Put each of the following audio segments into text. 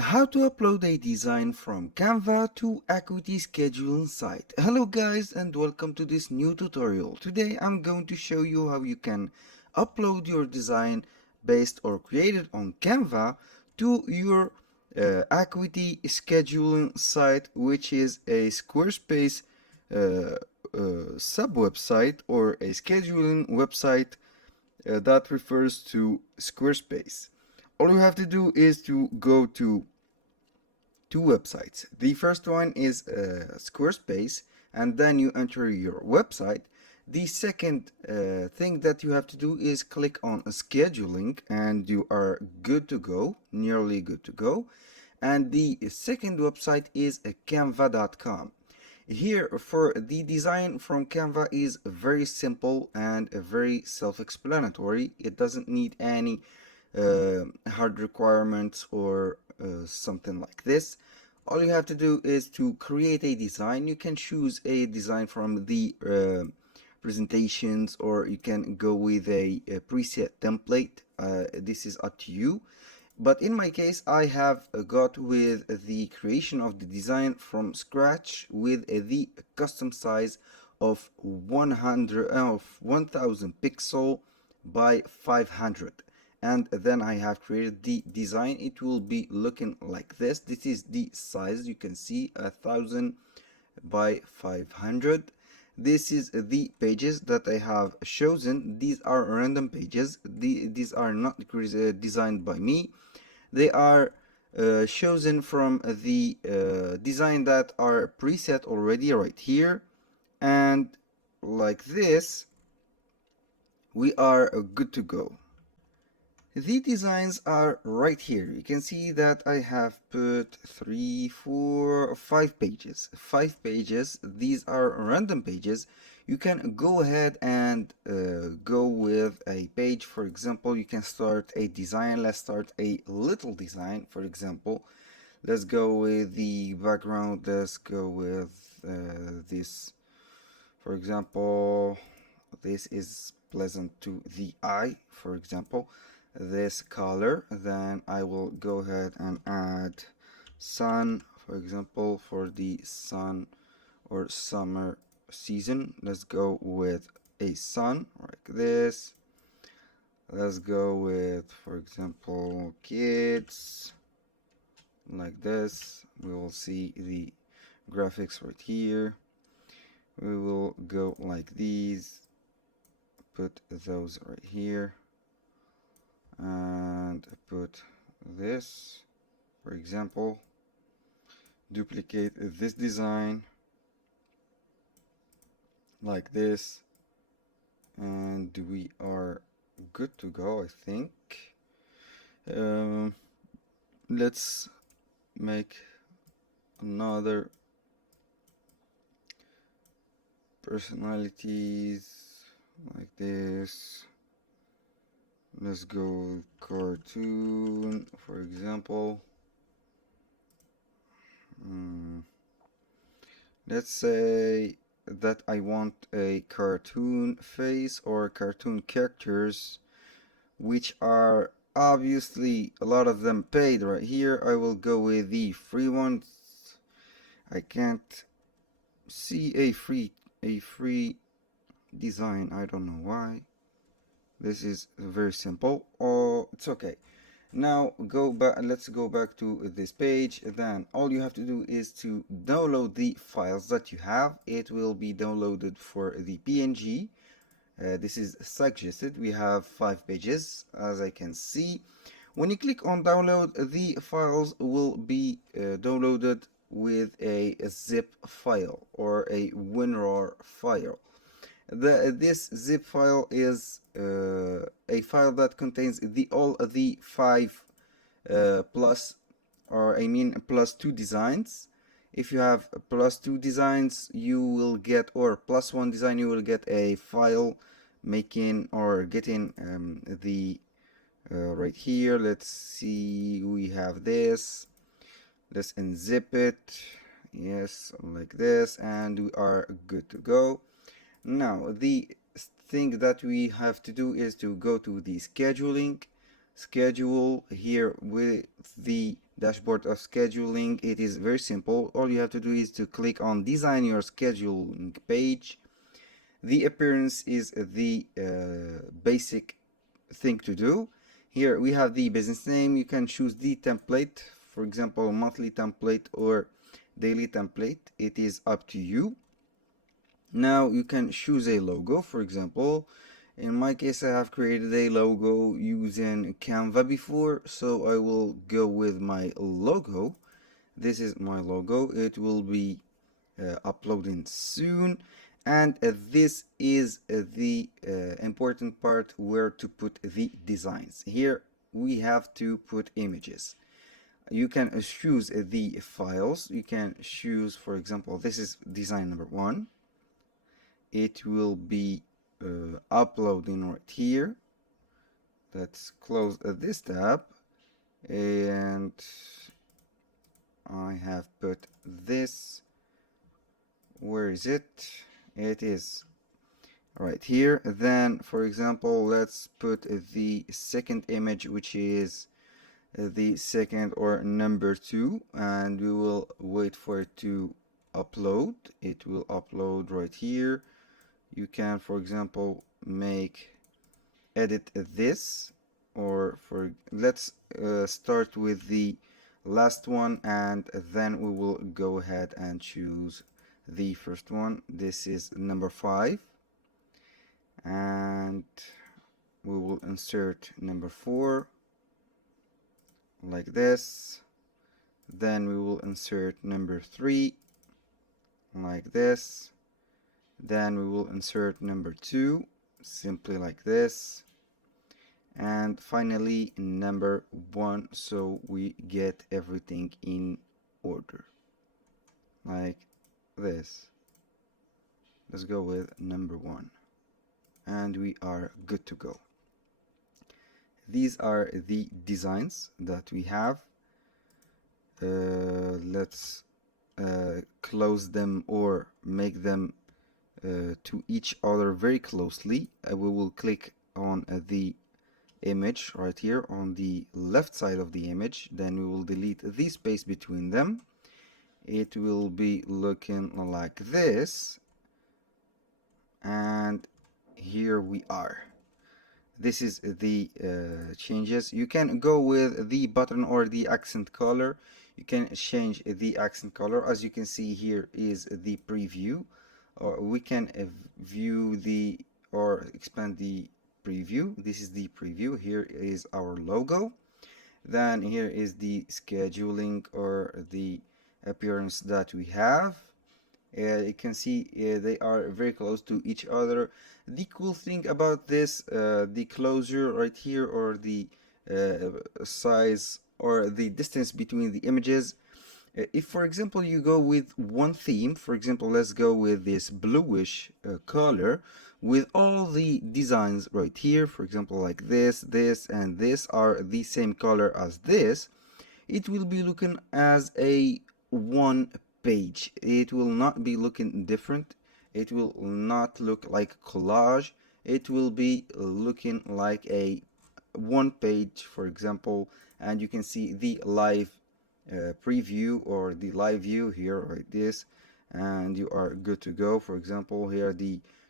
How to upload a design from Canva to Acuity Scheduling Site. Hello guys and welcome to this new tutorial. Today I'm going to show you how you can upload your design based or created on Canva to your Acuity Scheduling Site, which is a Squarespace sub website or a scheduling website that refers to Squarespace. All you have to do is to go to two websites. The first one is Squarespace, and then you enter your website. The second thing that you have to do is click on scheduling, and you are good to go, nearly good to go. And the second website is canva.com. Here for the design from Canva is very simple and very self-explanatory. It doesn't need any hard requirements or something like this. All you have to do is to create a design. You can choose a design from the presentations, or you can go with a preset template. This is up to you. But in my case, I have got with the creation of the design from scratch with the custom size of 1000 pixel by 500. And then I have created the design. It will be looking like this. This is the size. You can see 1000 by 500. This is the pages that I have chosen. These are random pages. These are not designed by me. They are chosen from the design that are preset already right here, and like this we are good to go. The designs are right here. You can see that I have put 3, 4, 5 pages. 5 pages. These are random pages. You can go ahead and go with a page. For example, you can start a design. Let's start a little design. For example, let's go with the background. Let's go with this. For example, this is pleasant to the eye. For example, this color. Then I will go ahead and add sun, for example, for the sun or summer season. Let's go with a sun like this. Let's go with, for example, kids like this. We will see the graphics right here. We will go like these, put those right here, and put this, for example, duplicate this design like this, and we are good to go, I think. Let's make another personalities like this. Let's go cartoon, for example. Let's say that I want a cartoon face or cartoon characters, which are obviously a lot of them paid right here. I will go with the free ones. I can't see a free design. I don't know why. This is very simple. Oh, it's okay. Now go back. Let's go back to this page. Then all you have to do is to download the files that you have. It will be downloaded for the PNG. This is suggested. We have 5 pages, as I can see. When you click on download, the files will be downloaded with a zip file or a WinRAR file. This zip file is a file that contains all the 5 plus, or I mean plus 2 designs. If you have plus 2 designs, you will get, or plus 1 design, you will get a file making or getting the right here. Let's see, we have this. Let's unzip it. Yes, like this, and we are good to go. Now the thing that we have to do is to go to the scheduling, schedule here with the dashboard of scheduling. It is very simple. All you have to do is to click on design your scheduling page. The appearance is the basic thing to do. Here we have the business name. You can choose the template, for example monthly template or daily template. It is up to you. Now you can choose a logo. For example, in my case I have created a logo using Canva before, so I will go with my logo. This is my logo. It will be uploading soon, and this is the important part, where to put the designs. Here we have to put images. You can choose the files. You can choose, for example, this is design number 1. It will be uploading right here. Let's close this tab, and I have put this. Where is it? It is right here. Then, for example, let's put the second image, which is the second or number 2, and we will wait for it to upload. It will upload right here. You can, for example, edit this, or let's start with the last one, and then we will go ahead and choose the first one. This is number 5, and we will insert number 4 like this. Then we will insert number 3 like this. Then we will insert number 2 simply like this, and finally number 1, so we get everything in order like this. Let's go with number 1, and we are good to go. These are the designs that we have. Let's close them or make them to each other very closely. We will click on the image right here on the left side of the image. Then we will delete the space between them. It will be looking like this, and here we are. This is the changes. You can go with the button or the accent color. You can change the accent color. As you can see, here is the preview, or we can view the or expand the preview. This is the preview. Here is our logo. Then here is the scheduling or the appearance that we have. You can see they are very close to each other. The cool thing about this, the closure right here, or the size or the distance between the images, if for example you go with one theme, for example let's go with this bluish color with all the designs right here, for example like this, and this are the same color as this, it will be looking as a one page. It will not be looking different. It will not look like collage. It will be looking like a one page, for example, and you can see the live preview or the live view here like this, and you are good to go. For example, here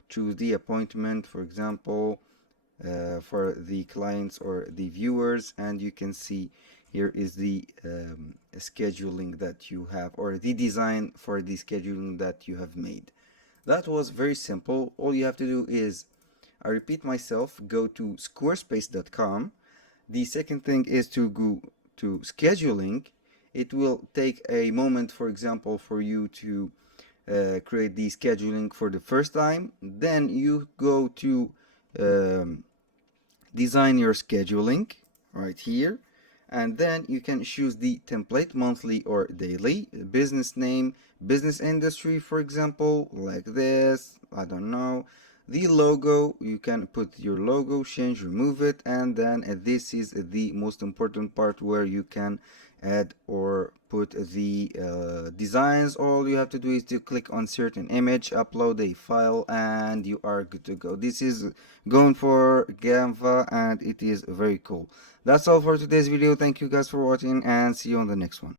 choose the appointment, for example, for the clients or the viewers, and you can see here is the scheduling that you have, or the design for the scheduling that you have made. That was very simple. All you have to do is, I repeat myself, go to squarespace.com. The second thing is to go to scheduling. It will take a moment, for example, for you to create the scheduling for the first time. Then you go to design your scheduling right here, and then you can choose the template, monthly or daily, business name, business industry, for example like this, I don't know. The logo, you can put your logo, change, remove it, and then this is the most important part, where you can add or put the designs. All you have to do is to click on certain image, upload a file, and you are good to go. This is going for Canva and it is very cool. That's all for today's video. Thank you guys for watching and see you on the next one.